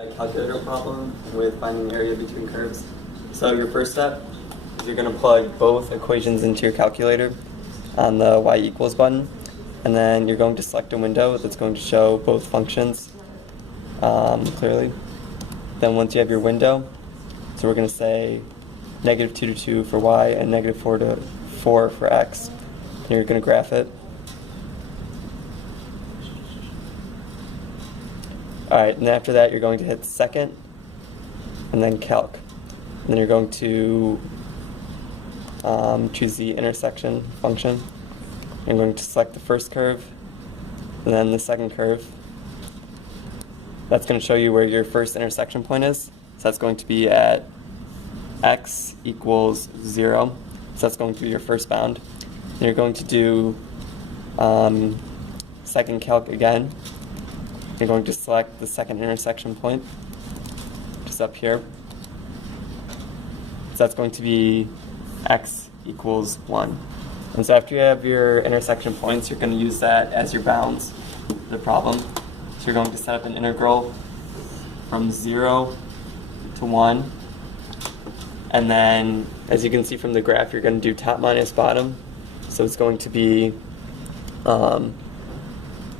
A calculator problem with finding the area between curves. So your first step is you're going to plug both equations into your calculator on the y equals button, and then you're going to select a window that's going to show both functions clearly. Then once you have your window, so we're going to say -2 to 2 for y and -4 to 4 for x, and you're going to graph it. Alright, and after that you're going to hit second, and then calc. And then you're going to choose the intersection function. You're going to select the first curve, and then the second curve. That's going to show you where your first intersection point is. So that's going to be at x equals 0. So that's going to be your first bound. And you're going to do second calc again. You're going to select the second intersection point, which is up here. So that's going to be x equals 1. And so after you have your intersection points, you're going to use that as your bounds for the problem. So you're going to set up an integral from 0 to 1. And then, as you can see from the graph, you're going to do top minus bottom. So it's going to be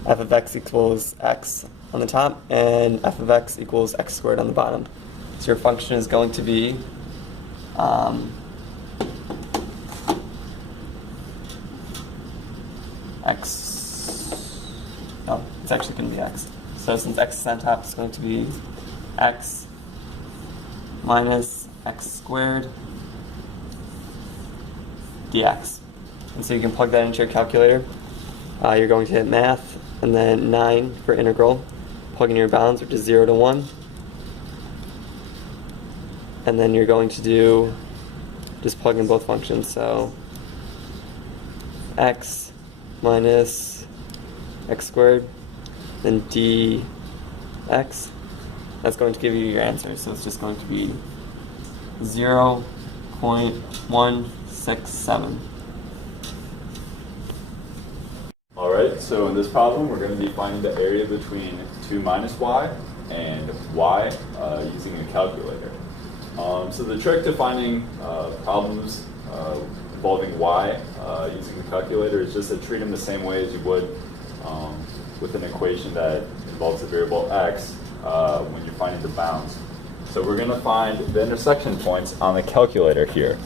f of x equals x on the top, and f of x equals x squared on the bottom. So your function is going to be it's actually going to be x. So since x is on top, it's going to be x minus x squared dx. And so you can plug that into your calculator. You're going to hit math, and then 9 for integral. Plug in your bounds, which is 0 to 1. And then you're going to just plug in both functions. So x minus x squared, then dx. That's going to give you your answer. So it's just going to be 0.167. Alright, so in this problem we're going to be finding the area between 2 minus y and y using a calculator. So the trick to finding problems involving y using a calculator is just to treat them the same way as you would with an equation that involves a variable x when you're finding the bounds. So we're going to find the intersection points on the calculator here.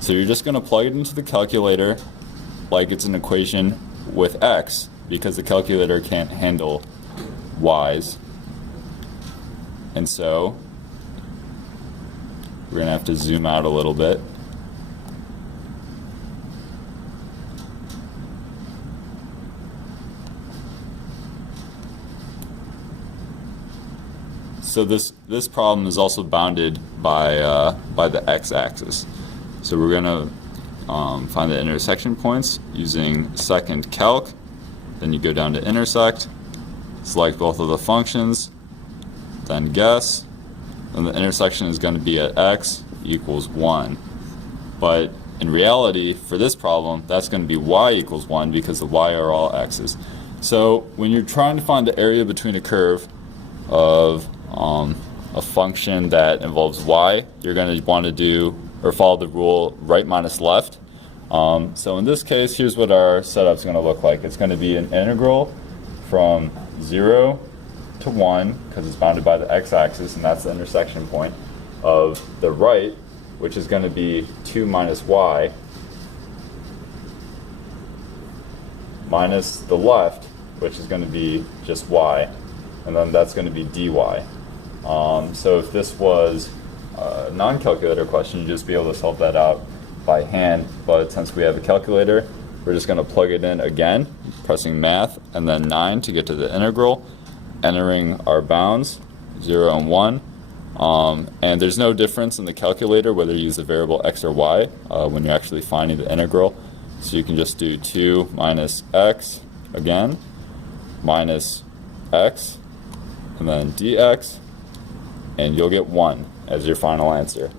So you're just going to plug it into the calculator like it's an equation with x, because the calculator can't handle y's. And so we're going to have to zoom out a little bit. So this problem is also bounded by the x-axis. So we're going to find the intersection points using second calc. Then you go down to intersect, select both of the functions, then guess, and the intersection is going to be at x equals 1. But in reality, for this problem, that's going to be y equals 1 because the y are all x's. So when you're trying to find the area between a curve of a function that involves y, you're going to want to do or follow the rule right minus left. So in this case, here's what our setup is going to look like. It's going to be an integral from 0 to 1, because it's bounded by the x-axis, and that's the intersection point, of the right, which is going to be 2 minus y, minus the left, which is going to be just y, and then that's going to be dy. So if this was a non-calculator question, you'd just be able to solve that out by hand, but since we have a calculator, we're just going to plug it in again, pressing math and then 9 to get to the integral, entering our bounds 0 and 1, and there's no difference in the calculator whether you use the variable x or y when you're actually finding the integral. So you can just do 2 minus x again, minus x, and then dx, and you'll get 1 as your final answer.